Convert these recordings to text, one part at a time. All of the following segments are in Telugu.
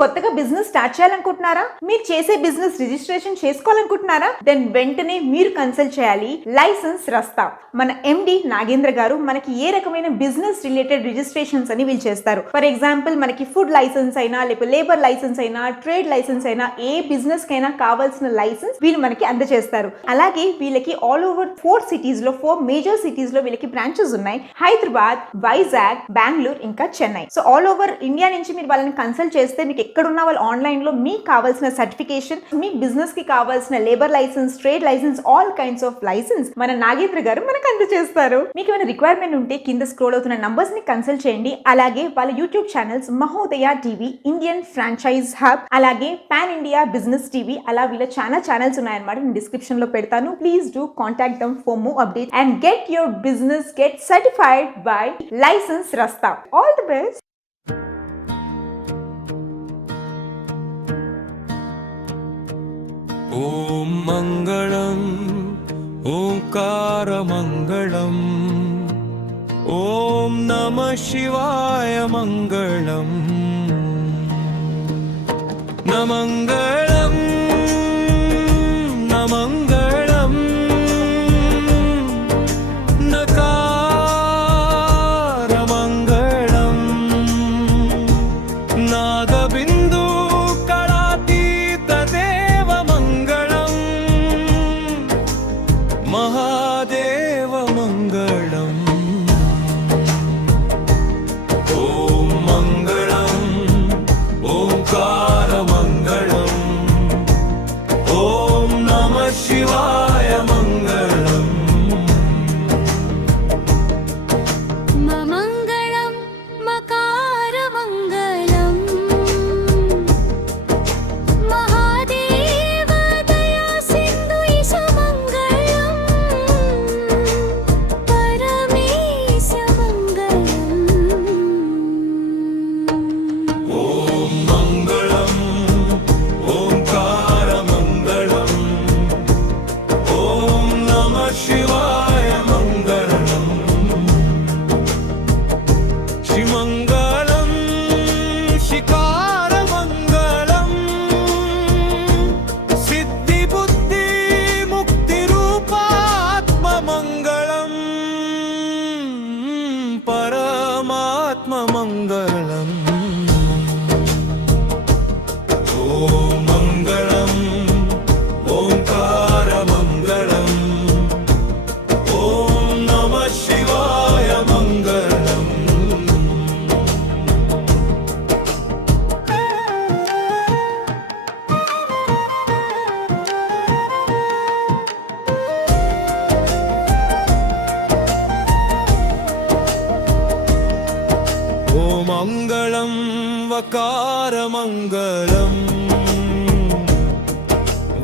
కొత్తగా బిజినెస్ స్టార్ట్ చేయాలనుకుంటున్నారా? మీరు చేసే బిజినెస్ రిజిస్ట్రేషన్ చేసుకోవాలనుకుంటున్నారా? దెన్ వెంటనే మీరు కన్సల్ట్ చేయాలి లైసెన్స్ రస్తా. మన ఎండి నాగేంద్ర గారు మనకి ఏ రకమైన బిజినెస్ రిలేటెడ్ రిజిస్ట్రేషన్స్ అని వీళ్ళు చేస్తారు. ఫర్ ఎగ్జాంపుల్ మనకి ఫుడ్ లైసెన్స్ అయినా, లేకపోతే లేబర్ లైసెన్స్ అయినా, ట్రేడ్ లైసెన్స్ అయినా, ఏ బిజినెస్ కైనా కావాల్సిన లైసెన్స్ వీళ్ళు మనకి అందజేస్తారు. అలాగే వీళ్ళకి ఆల్ ఓవర్ 4 సిటీస్ లో, 4 మేజర్ సిటీస్ లో వీళ్ళకి బ్రాంచెస్ ఉన్నాయి. హైదరాబాద్, వైజాగ్, బెంగళూరు, ఇంకా Chennai. So all over India నుంచి మీరు వాళ్ళని కన్సల్ట్ చేస్తే మీకు ఎక్కడున్నా వాళ్ళు ఆన్లైన్ లో మీకు కావాల్సిన సర్టిఫికేషన్, మీ బిజినెస్ కి కావాల్సిన labour licence, trade licence, all kinds of licence మన నాగేంద్ర గారు మనకు అందజేస్తారు. మీకు ఏమైనా రిక్వైర్మెంట్ ఉంటే కింద స్క్రోల్ అవుతున్న నంబర్స్ ని కన్సల్ట్ చేయండి. అలాగే వాళ్ళ YouTube channels Mahodaya TV, Indian franchise hub, అలాగే పాన్ ఇండియా బిజినెస్ టీవీ, అలా వీళ్ళ చాలా ఛానల్స్ ఉన్నాయన్నమాట. నేను డిస్క్రిప్షన్ లో పెడతాను. Please do contact them for more update and get your business get certified by license Raasta. All the best. ఓం మంగళం ఓంకార మంగళం ఓం నమః శివాయ మంగళం నమంగళం నమంగళం నకార మంగళం నాగబిందు కళాతీత దేవ మంగళం మహాదేవ మంగళం ఓం మంగళం ఓంకార మంగళం ఓం నమః శివాయ మంగళం మమంగళం మకార మంగళం మహాదేవ దయా సింధు ఈశ మంగళం పరమేశ మంగళం ఓం మంగళం ఓంకార మంగళం ఓం నమః శివాయ మంగళం శ్రీమంగళం శిఖార మంగళం సిద్ధి బుద్ధి ముక్తి రూపాత్మ మంగళం పరమాత్మ మంగళం ఓం మంగళం ఓంకార మంగళం ఓం నమః శివాయ మంగళం ఓం మంగళం వకార మంగళం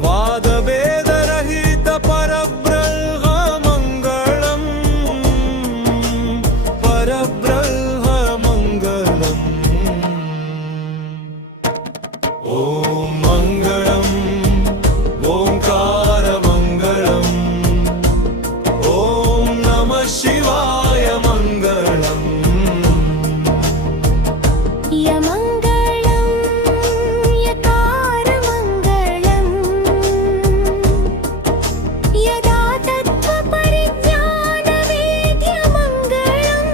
వాదవేదరహిత పరబ్రహ్మ మంగళం పరబ్రహ్మ మంగళం ఓం మంగళం ఓంకార మంగళం ఓం నమః శివాయ మంగళం యమంగళం యకార మంగళం యదా తత్వ పరిజ్ఞాన వేద్య మంగళం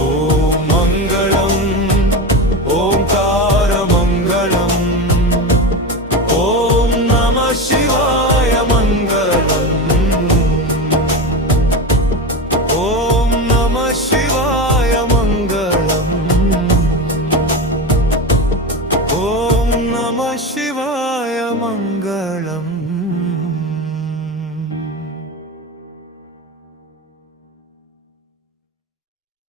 ఓం మంగళం ఓంకార మంగళం ఓం నమః శివాయ మంగళం ఓం నమః శివాయ మంగళం ఓం నమః శివాయ మంగళం